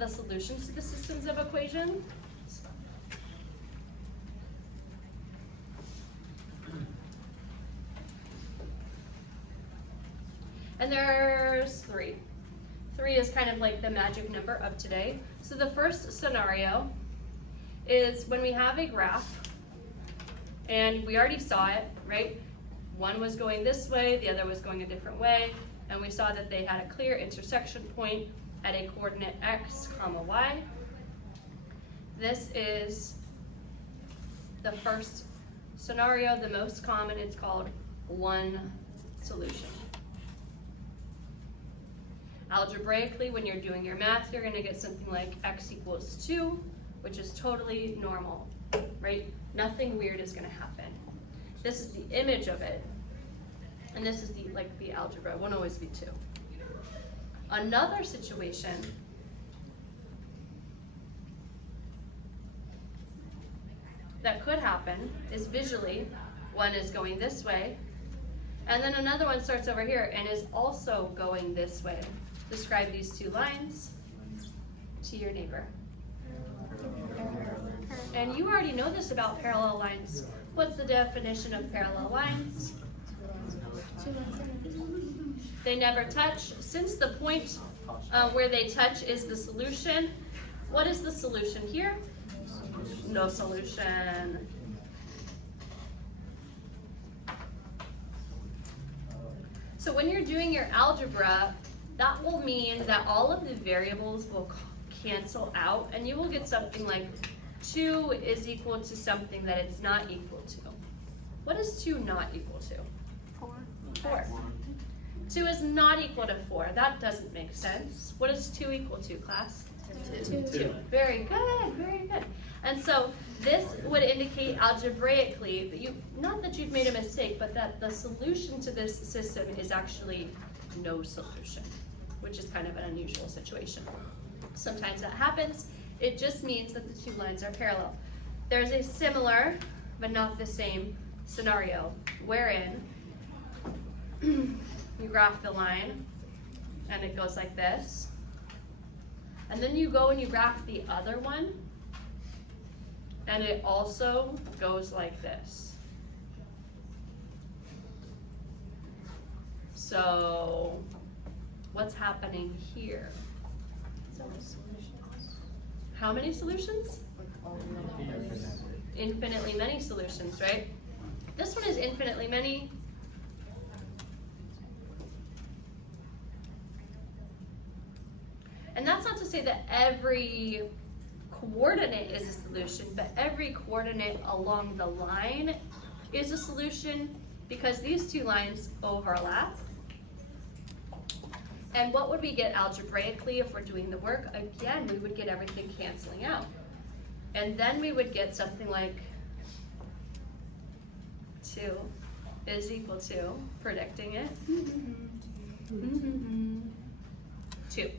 the solutions to the systems of equation. And there's three. Three is kind of like the magic number of today. So the first scenario is when we have a graph, and we already saw it, right? One was going this way, the other was going a different way, and we saw that they had a clear intersection point at a coordinate x, comma, y. This is the first scenario, the most common. It's called one solution. Algebraically, when you're doing your math, you're gonna get something like x equals 2, which is totally normal, right? Nothing weird is gonna happen. This is the image of it, and this is the algebra. It won't always be 2. Another situation that could happen is visually, one is going this way, and then another one starts over here and is also going this way. Describe these two lines to your neighbor. And you already know this about parallel lines. What's the definition of parallel lines? They never touch. Since the point where they touch is the solution, what is the solution here? No solution. So when you're doing your algebra, that will mean that all of the variables will cancel out, and you will get something like 2 is equal to something that it's not equal to. What is 2 not equal to? 4. 2 is not equal to 4. That doesn't make sense. What is 2 equal to, class? 2. Very good, very good. And so this would indicate algebraically, that not that you've made a mistake, but that the solution to this system is actually no solution, which is kind of an unusual situation. Sometimes that happens. It just means that the two lines are parallel. There's a similar, but not the same scenario, wherein you graph the line, and it goes like this. And then you go and you graph the other one, and it also goes like this. So, what's happening here? How many solutions? Infinitely many solutions, right? This one is infinitely many. And that's not to say that every coordinate is a solution, but every coordinate along the line is a solution because these two lines overlap. And what would we get algebraically if we're doing the work? Again, we would get everything canceling out. And then we would get something like 2 is equal to, predicting it, 2.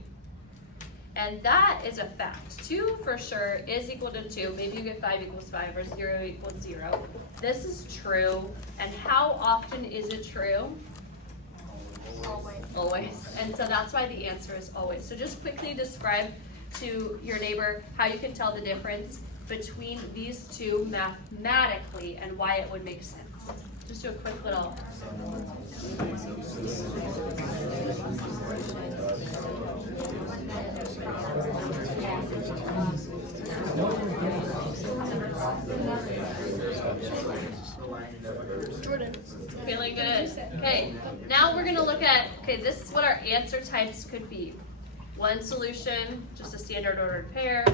And that is a fact. 2 for sure is equal to 2. Maybe you get 5 equals 5 or 0 equals 0. This is true. And how often is it true? Always. And so that's why the answer is always. So just quickly describe to your neighbor how you can tell the difference between these two mathematically and why it would make sense. Just do a quick little. Jordan. Feeling good. Okay, now we're going to look at, this is what our answer types could be. One solution, just a standard ordered pair,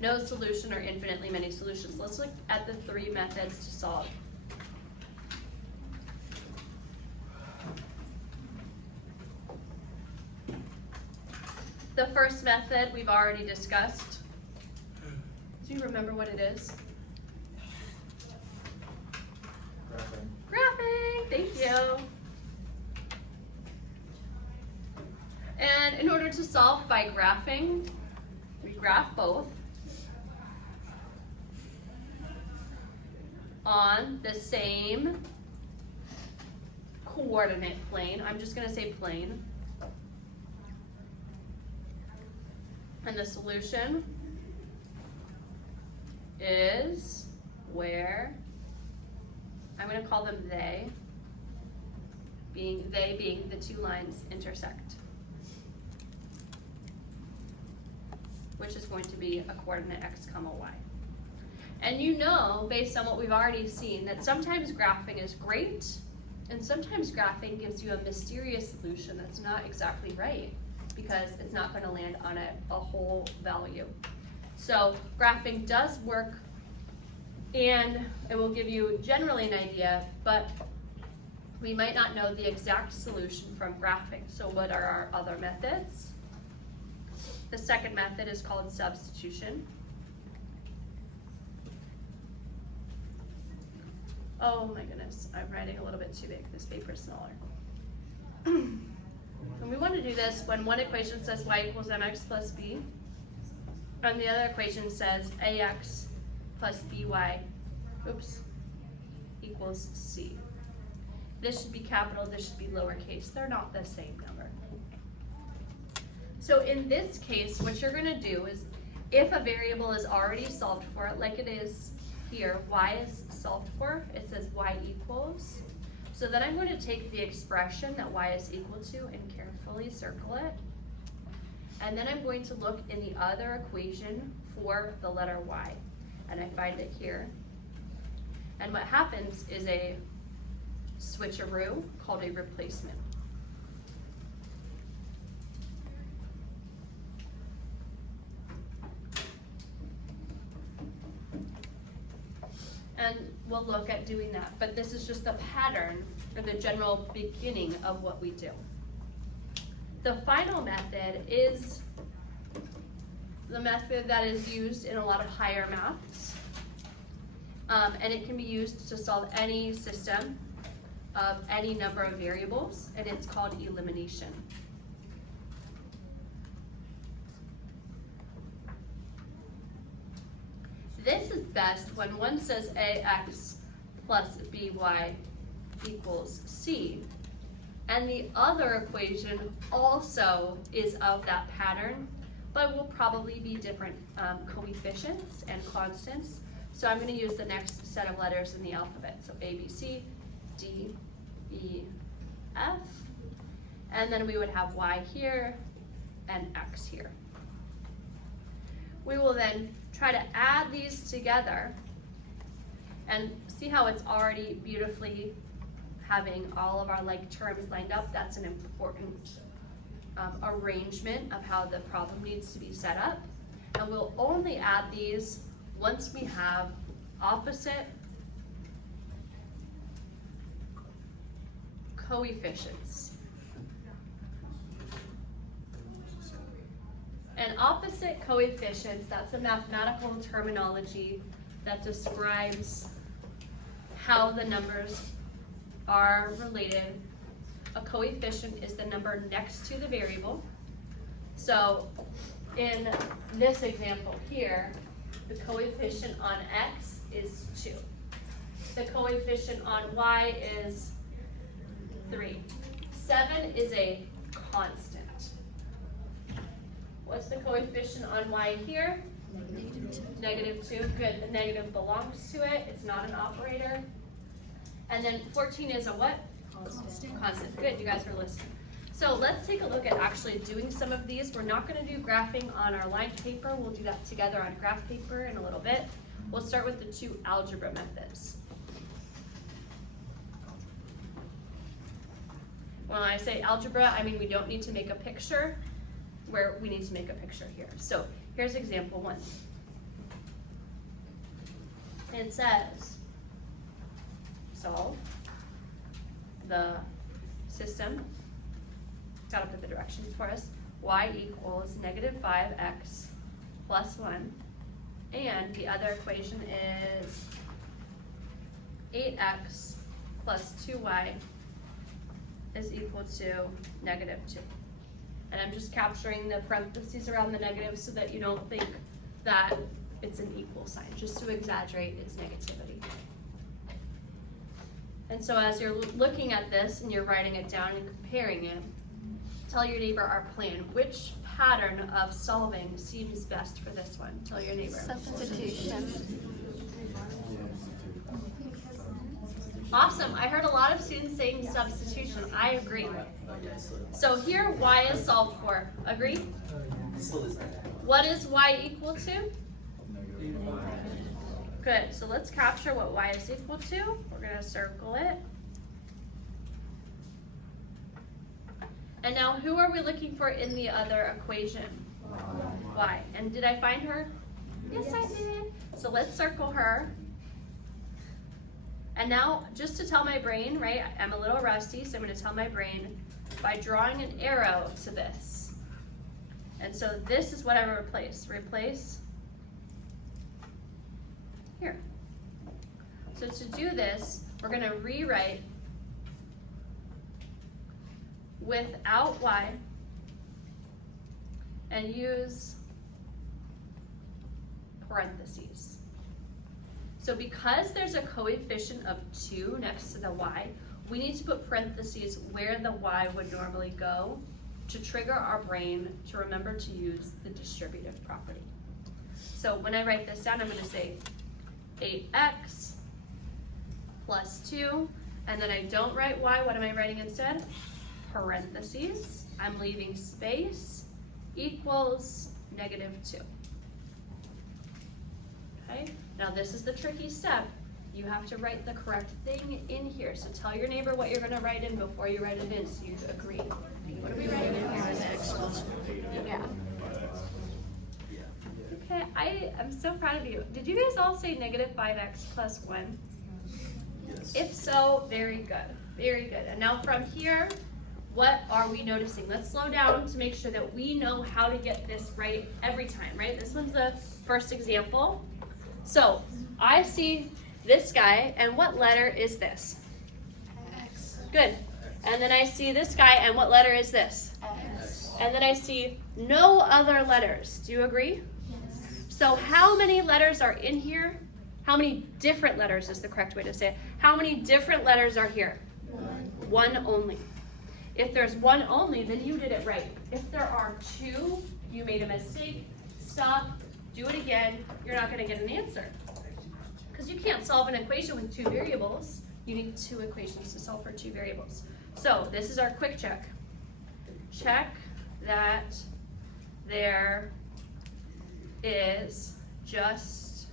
no solution, or infinitely many solutions. Let's look at the 3 methods to solve. The first method we've already discussed. Do you remember what it is? Graphing, thank you. And in order to solve by graphing, we graph both on the same coordinate plane. I'm just going to say plane. And the solution is where, I'm going to call them they being the two lines intersect, which is going to be a coordinate x comma y. And you know, based on what we've already seen, that sometimes graphing is great, and sometimes graphing gives you a mysterious solution that's not exactly right, because it's not going to land on a whole value. So graphing does work, and it will give you generally an idea, but we might not know the exact solution from graphing. So what are our other methods? The second method is called substitution. Oh my goodness, I'm writing a little bit too big. This paper is smaller. And we want to do this when one equation says y equals mx plus b, and the other equation says ax plus by, equals c. This should be capital, this should be lowercase. They're not the same number. So in this case, what you're going to do is, if a variable is already solved for, like it is here, y is solved for, it says y equals. So then I'm going to take the expression that y is equal to and carefully circle it. And then I'm going to look in the other equation for the letter y. And I find it here. And what happens is a switcheroo called a replacement. And we'll look at doing that, but this is just the pattern or the general beginning of what we do. The final method is the method that is used in a lot of higher maths, and it can be used to solve any system of any number of variables, and it's called elimination. This is best when one says ax plus by equals c, and the other equation also is of that pattern, but will probably be different coefficients and constants. So I'm going to use the next set of letters in the alphabet. So A, B, C, D, E, F, and then we would have y here and x here. We will then try to add these together and see how it's already beautifully having all of our like terms lined up. That's an important arrangement of how the problem needs to be set up. And we'll only add these once we have opposite coefficients. And opposite coefficients, that's a mathematical terminology that describes how the numbers are related. A coefficient is the number next to the variable. So in this example here, the coefficient on x is 2. The coefficient on y is 3. 7 is a constant. What's the coefficient on y here? -2. Good. The negative belongs to it. It's not an operator. And then 14 is a what? Constant. Good. You guys were listening. So let's take a look at actually doing some of these. We're not going to do graphing on our lined paper. We'll do that together on graph paper in a little bit. We'll start with the 2 algebra methods. When I say algebra, I mean we don't need to make a picture, where we need to make a picture here. So here's example 1. It says, solve the system, gotta put the directions for us, y equals -5x plus 1, and the other equation is 8x plus 2y is equal to -2. And I'm just capturing the parentheses around the negative so that you don't think that it's an equal sign, just to exaggerate its negativity. And so as you're looking at this and you're writing it down and comparing it, tell your neighbor our plan. Which pattern of solving seems best for this one? Tell your neighbor. Substitution. Awesome. I heard a lot of students saying substitution. I agree. So here, y is solved for. Agree? What is y equal to? Good. So let's capture what y is equal to. We're going to circle it. And now who are we looking for in the other equation? Y. And did I find her? Yes, I did. So let's circle her. And now, just to tell my brain, right, I'm a little rusty, so I'm going to tell my brain by drawing an arrow to this. And so this is what I would replace. Replace here. So to do this, we're going to rewrite without y and use parentheses. So because there's a coefficient of 2 next to the y, we need to put parentheses where the y would normally go to trigger our brain to remember to use the distributive property. So when I write this down, I'm going to say 8x plus 2, and then I don't write y. What am I writing instead? Parentheses. I'm leaving space equals -2. Okay? Now this is the tricky step. You have to write the correct thing in here. So tell your neighbor what you're going to write in before you write it in so you agree. What are we writing in here? Yeah. Okay, I am so proud of you. Did you guys all say -5x plus 1? Yes. If so, very good. Very good. And now from here, what are we noticing? Let's slow down to make sure that we know how to get this right every time, right? This one's the first example. So I see this guy, and what letter is this? X. Good. And then I see this guy, and what letter is this? X. And then I see no other letters. Do you agree? Yes. So how many letters are in here? How many different letters is the correct way to say it? How many different letters are here? One only. If there's one only, then you did it right. If there are two, you made a mistake. Stop, do it again. You're not going to get an answer. Because you can't solve an equation with 2 variables. You need 2 equations to solve for 2 variables. So this is our quick check. Check that there is just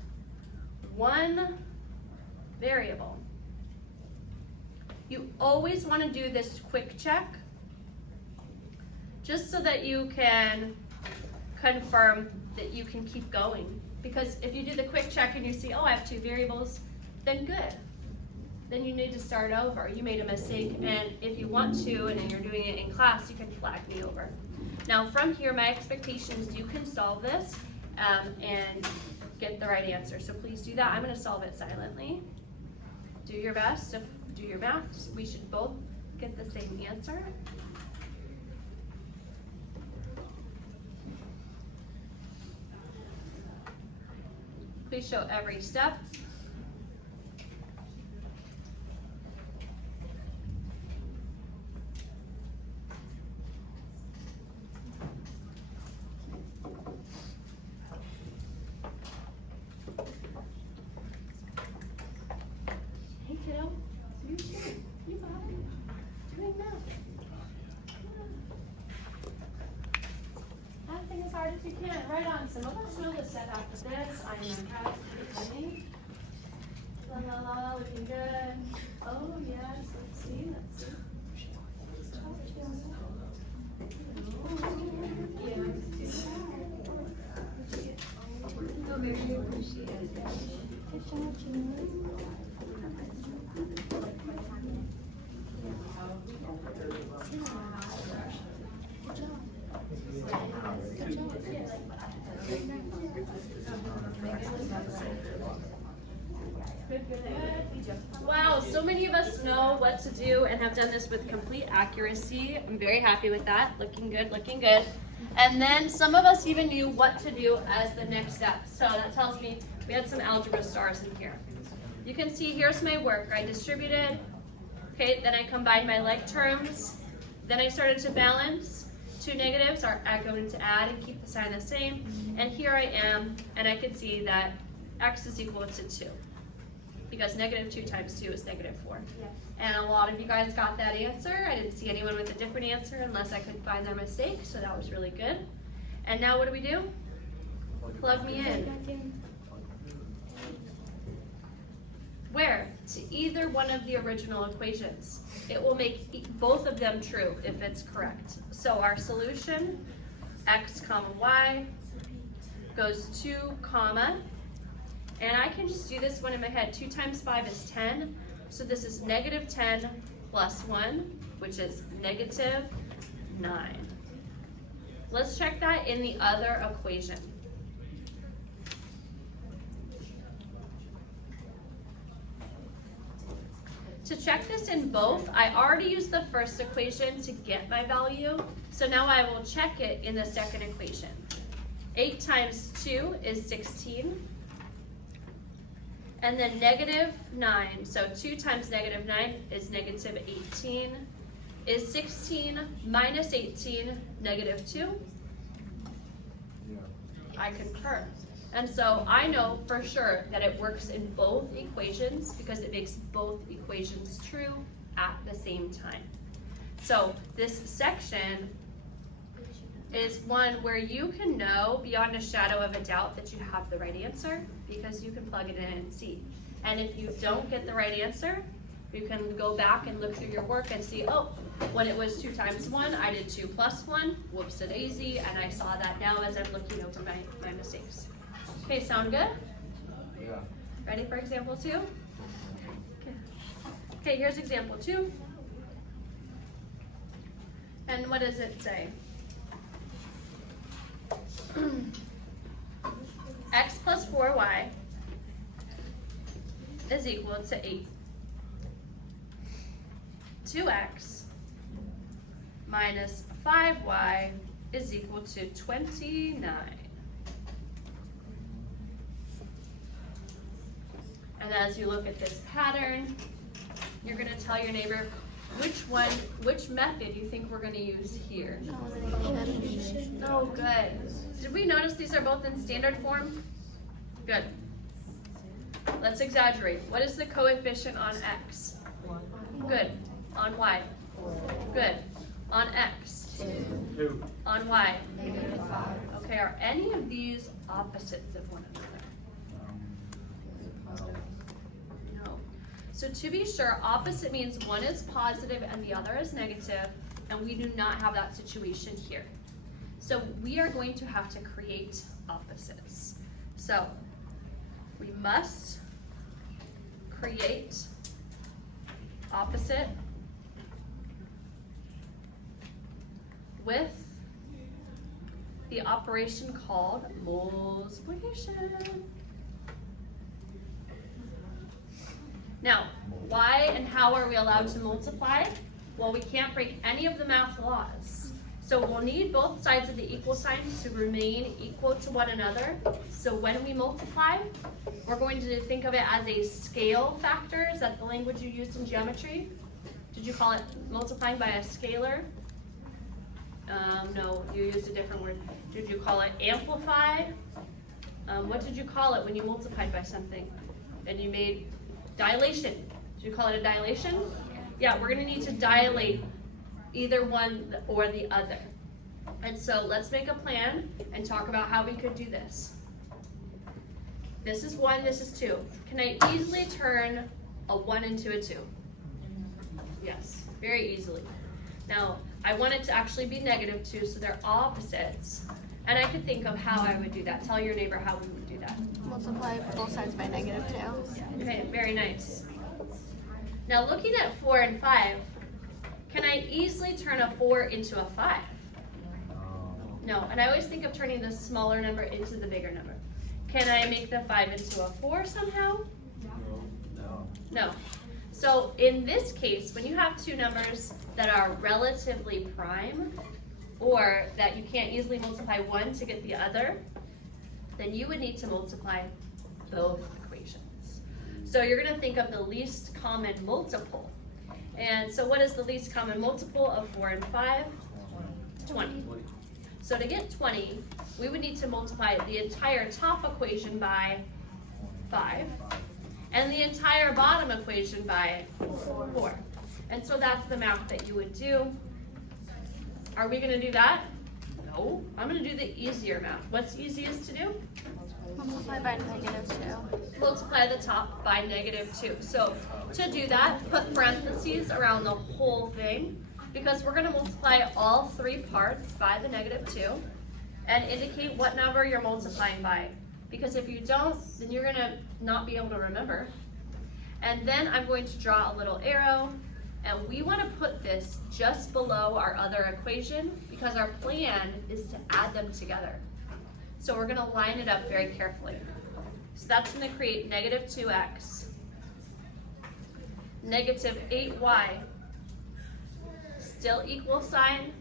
one variable. You always want to do this quick check just so that you can confirm that you can keep going. Because if you do the quick check and you see, oh, I have 2 variables, then good. Then you need to start over. You made a mistake, and if you want to, and you're doing it in class, you can flag me over. Now from here, my expectation is you can solve this and get the right answer. So please do that. I'm going to solve it silently. Do your best. Do your math. We should both get the same answer. Please show every step. Hey kiddo, you should. You got it. Doing math. Nothing as hard as you can. Right on. Some of us know the set after this. I am proud to be coming. La la la, looking good. Oh yes, let's see, let's see. Wow, so many of us know what to do and have done this with complete accuracy. I'm very happy with that. Looking good, looking good. And then some of us even knew what to do as the next step. So that tells me we had some algebra stars in here. You can see here's my work. I distributed, okay, then I combined my like terms, then I started to balance, two negatives are going to add and keep the sign the same. And here I am, and I can see that x is equal to 2. Because negative 2 times 2 is negative 4. Yeah. And a lot of you guys got that answer. I didn't see anyone with a different answer unless I could find their mistake, so that was really good. And now what do? Plug me in. Where? To either one of the original equations. It will make both of them true if it's correct. So our solution, x comma y, goes 2 comma, and I can just do this one in my head. 2 times 5 is 10, so this is negative 10 plus 1, which is negative 9. Let's check that in the other equation. To check this in both, I already used the first equation to get my value, so now I will check it in the second equation. 8 times 2 is 16, and then negative 9, so 2 times negative 9 is negative 18. Is 16 minus 18 negative 2? I concur. And so I know for sure that it works in both equations because it makes both equations true at the same time. So this section is one where you can know beyond a shadow of a doubt that you have the right answer because you can plug it in and see. And if you don't get the right answer, you can go back and look through your work and see, oh, when it was 2 times 1, I did 2 plus 1, whoops-a-daisy, and I saw that now as I'm looking over my mistakes. Okay, sound good? Yeah. Ready for example 2? Okay, here's example 2. And what does it say? X plus 4y is equal to 8. 2x minus 5y is equal to 29. And as you look at this pattern, you're going to tell your neighbor which method you think we're going to use here. Oh, good. Did we notice these are both in standard form? Good. Let's exaggerate. What is the coefficient on x? Good. On y? Good. On x? 2. On y? Okay, are any of these opposites of one another? No. So to be sure, opposite means one is positive and the other is negative, and we do not have that situation here. So we are going to have to create opposites. So we must create opposite with the operation called multiplication. Now, why and how are we allowed to multiply? Well, we can't break any of the math laws. So we'll need both sides of the equal sign to remain equal to one another. So when we multiply, we're going to think of it as a scale factor. Is that the language you used in geometry? Did you call it multiplying by a scalar? No, you used a different word. Did you call it amplify? What did you call it when you multiplied by something? And you made dilation. Did you call it a dilation? Yeah, we're gonna need to dilate either one or the other. And so let's make a plan and talk about how we could do this. This is 1, this is 2. Can I easily turn a 1 into a 2? Yes, very easily. Now, I want it to actually be negative 2, so they're opposites. And I could think of how I would do that. Tell your neighbor how we would do that. Multiply both sides by negative 2. Okay, very nice. Now looking at 4 and 5, can I easily turn a 4 into a 5? No, and I always think of turning the smaller number into the bigger number. Can I make the 5 into a 4 somehow? No. No. So in this case, when you have two numbers that are relatively prime, or that you can't easily multiply one to get the other, then you would need to multiply both equations. So you're going to think of the least common multiple. And so what is the least common multiple of 4 and 5? 20. So to get 20, we would need to multiply the entire top equation by 5, and the entire bottom equation by 4. And so that's the math that you would do. Are we gonna do that? No, I'm gonna do the easier math. What's easiest to do? Multiply by -2. Multiply the top by -2. So to do that, put parentheses around the whole thing, because we're gonna multiply all 3 parts by the -2 and indicate what number you're multiplying by. Because if you don't, then you're gonna not be able to remember. And then I'm going to draw a little arrow, and we wanna put this just below our other equation because our plan is to add them together. So we're gonna line it up very carefully. So that's gonna create -2x, -8y, still equal sign,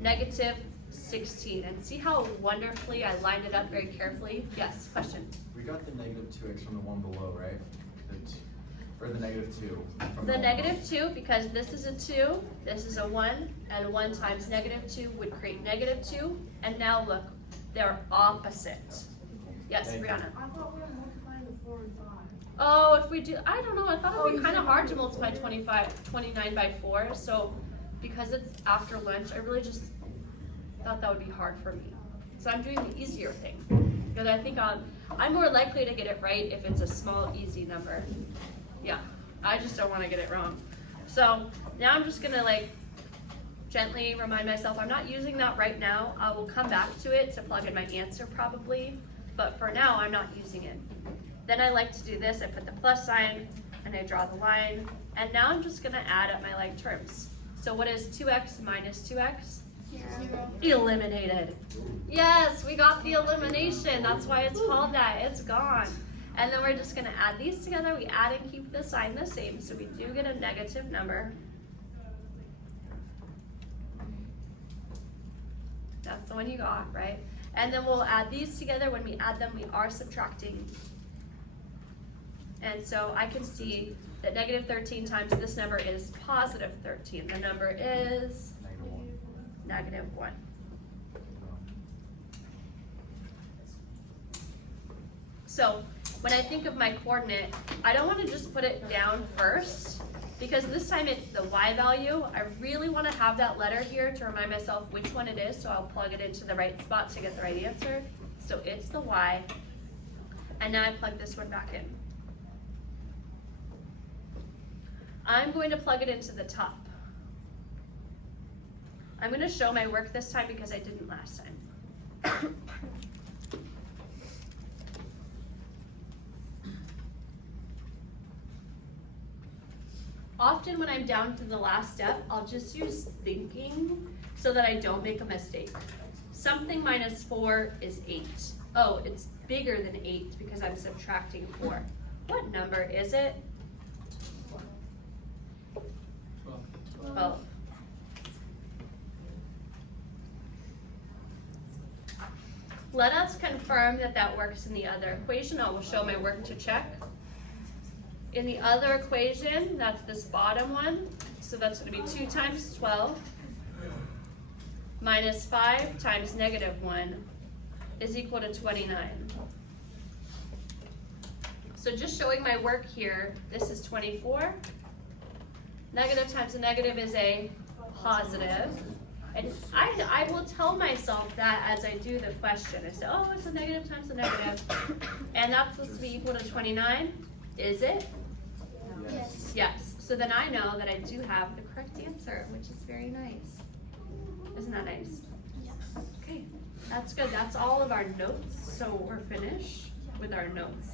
-16. And see how wonderfully I lined it up very carefully? Yes, question? We got the -2x from the one below, right? Or the -2 from The one -2, because this is a 2, this is a 1, and 1 times -2 would create -2. And now look, they're opposite. Yes, Thank you. Brianna? I thought we were multiplying the 4 and 5. Oh, if we do, I don't know, I thought it would Oh, be kind of you hard said- to multiply 29 by 4, so because it's after lunch, I really just thought that would be hard for me. So I'm doing the easier thing, because I think I'm more likely to get it right if it's a small, easy number. Yeah, I just don't want to get it wrong. So now I'm just gonna like gently remind myself, I'm not using that right now. I will come back to it to plug in my answer probably, but for now I'm not using it. Then I like to do this, I put the plus sign and I draw the line, and now I'm just gonna add up my like terms. So what is 2x minus 2x? 0. Eliminated. Yes, we got the elimination. That's why it's called that. It's gone. And then we're just gonna add these together. We add and keep the sign the same, so we do get a negative number. That's the one you got, right? And then we'll add these together. When we add them, we are subtracting. And so I can see that -13 times this number is +13. The number is -1. So when I think of my coordinate, I don't want to just put it down first, because this time it's the y value. I really want to have that letter here to remind myself which one it is, so I'll plug it into the right spot to get the right answer. So it's the y, and now I plug this one back in. I'm going to plug it into the top. I'm going to show my work this time because I didn't last time. Often when I'm down to the last step, I'll just use thinking so that I don't make a mistake. Something minus 4 is 8. Oh, it's bigger than 8 because I'm subtracting 4. What number is it? 12. Let us confirm that that works in the other equation. I will show my work to check. In the other equation, that's this bottom one. So that's going to be 2 times 12 minus 5 times -1 is equal to 29. So just showing my work here, this is 24. Negative times a negative is a positive. And I will tell myself that as I do the question. I say, oh, it's a negative times a negative. And that's supposed to be equal to 29. Is it? Yes. Yes. So then I know that I do have the correct answer, which is very nice. Isn't that nice? Yes. Okay, that's good. That's all of our notes. So we're finished with our notes.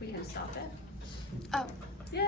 We can stop it. Oh,